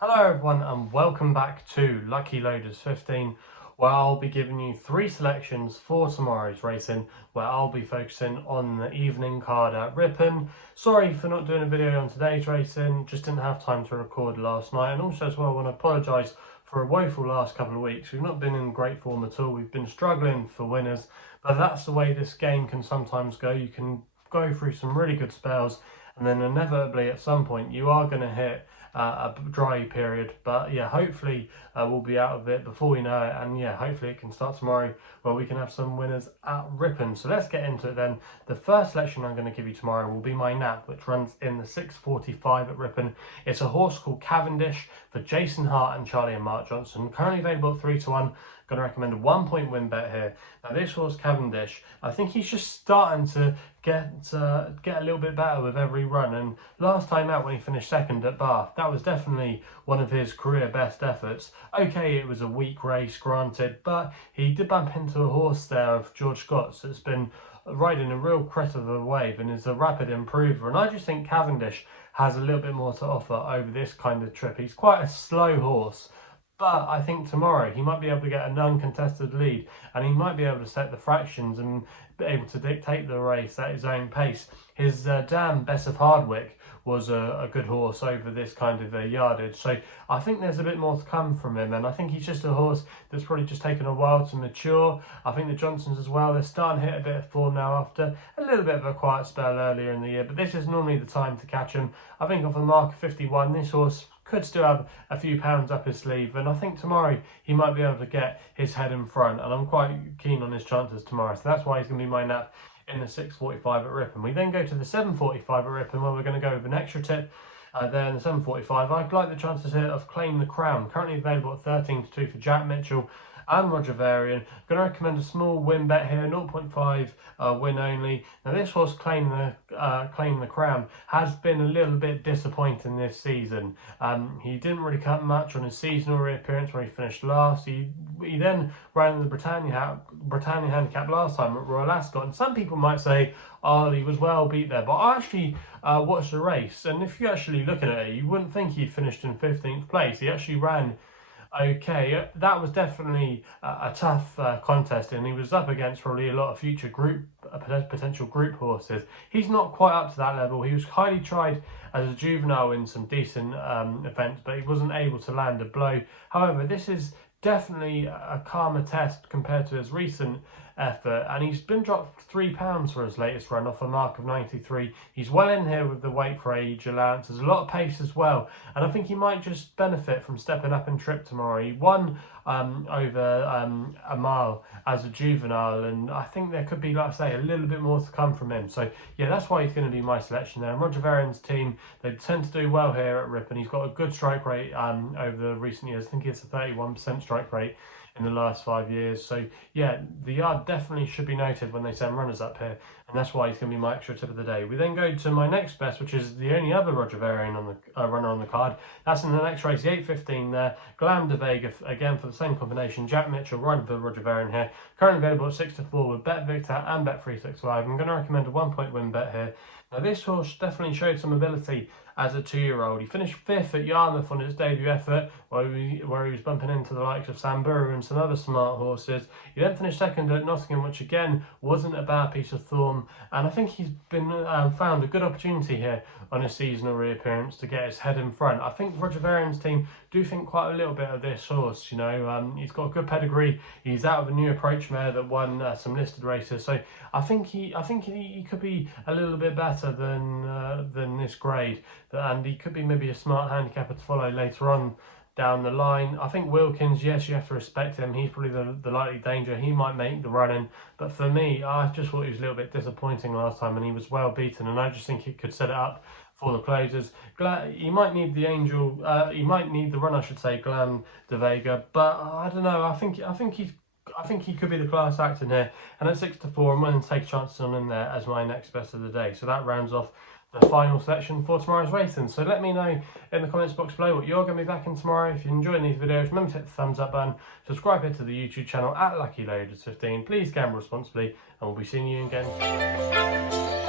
Hello everyone and welcome back to Lucky Loaders 15, where I'll be giving you 3 selections for tomorrow's racing, where I'll be focusing on the evening card at Ripon. Sorry for not doing a video on today's racing, just didn't have time to record last night, and also as well I want to apologise for a woeful last couple of weeks. We've not been in great form at all, we've been struggling for winners, but that's the way this game can sometimes go. You can go through some really good spells and then inevitably at some point you are going to hit a dry period, but yeah, hopefully we'll be out of it before we know it, and yeah, hopefully it can start tomorrow where we can have some winners at Ripon. So let's get into it then. The first selection I'm going to give you tomorrow will be my nap, which runs in the 6:45 at Ripon. It's a horse called Cavendish for Jason Hart and Charlie and Mark Johnson, currently available at 3-1. Going to recommend a 1-point win bet here. Now this horse Cavendish, I think he's just starting to get a little bit better with every run, and last time out when he finished second at Bath, that was definitely one of his career best efforts. Okay, it was a weak race, granted, but he did bump into a horse there of George Scott's that's been riding a real crest of a wave and is a rapid improver, and I just think Cavendish has a little bit more to offer over this kind of trip. He's quite a slow horse, but I think tomorrow he might be able to get an uncontested lead, and he might be able to set the fractions and be able to dictate the race at his own pace. His dam, Bess of Hardwick, was a good horse over this kind of yardage. So I think there's a bit more to come from him, and I think he's just a horse that's probably just taken a while to mature. I think the Johnsons as well, they're starting to hit a bit of form now after a little bit of a quiet spell earlier in the year, but this is normally the time to catch him. I think off a mark of 51, this horse could still have a few pounds up his sleeve, and I think tomorrow he might be able to get his head in front, and I'm quite keen on his chances tomorrow, so that's why he's going to be my nap in the 6:45 at Ripon. We then go to the 7:45 at Ripon, where we're going to go with an extra tip. There in the 7:45, I'd like the chances here of Claim the Crown, currently available at 13-2 for Jack Mitchell and Roger Varian. Going to recommend a small win bet here, 0.5 win only. Now this horse, Claim the Crown, has been a little bit disappointing this season. He didn't really cut much on his seasonal reappearance where he finished last. He then ran the Britannia Handicap last time at Royal Ascot, and some people might say, oh, he was well beat there, but I actually watched the race, and if you actually look at it, you wouldn't think he finished in 15th place. He actually ran okay. That was definitely a tough contest, and he was up against probably a lot of future potential group horses. He's not quite up to that level. He was highly tried as a juvenile in some decent events, but he wasn't able to land a blow. However, this is definitely a calmer test compared to his recent effort, and he's been dropped £3 for his latest run off a mark of 93. He's well in here with the weight for age allowance. There's a lot of pace as well, and I think he might just benefit from stepping up in trip tomorrow. He won over a mile as a juvenile, and I think there could be, like I say, a little bit more to come from him. So yeah, that's why he's going to be my selection there. And Roger Varian's team, they tend to do well here at Ripon. He's got a good strike rate over the recent years. I think it's a 31% strike rate in the last 5 years. So yeah, the yard definitely should be noted when they send runners up here, and that's why he's going to be my extra tip of the day. We then go to my next best, which is the only other Roger Varian on the runner on the card. That's in the next race, the 8:15 there. Glam to Vega, again for the same combination. Jack Mitchell riding for Roger Varian here. Currently available at 6-4 with Bet Victor and Bet 365. I'm going to recommend a 1-point win bet here. Now this horse definitely showed some ability as a 2-year-old. He finished 5th at Yarmouth on his debut effort, where he was bumping into the likes of Samburu and some other smart horses. He then finished 2nd at Nottingham, which again wasn't a bad piece of form, and I think he's been found a good opportunity here on his seasonal reappearance to get his head in front. I think Roger Varian's team do think quite a little bit of this horse. You know, he's got a good pedigree. He's out of a new approach mare that won some listed races, so I think he could be a little bit better than this grade, and he could be maybe a smart handicapper to follow later on down the line. I think Wilkins, yes, you have to respect him. He's probably the likely danger. He might make the run in, but for me, I just thought he was a little bit disappointing last time, and he was well beaten, and I just think he could set it up for the closers. He might need the he might need the run, I should say, Glam de Vega, but I don't know. I think he could be the class act in here, and at 6-4, I'm willing to take chances on him there as my next best of the day. So that rounds off the final selection for tomorrow's racing. So let me know in the comments box below what you're going to be back in tomorrow. If you're enjoying these videos, remember to hit the thumbs up button, subscribe here to the YouTube channel at Lucky Loaders 15. Please gamble responsibly, and we'll be seeing you again soon.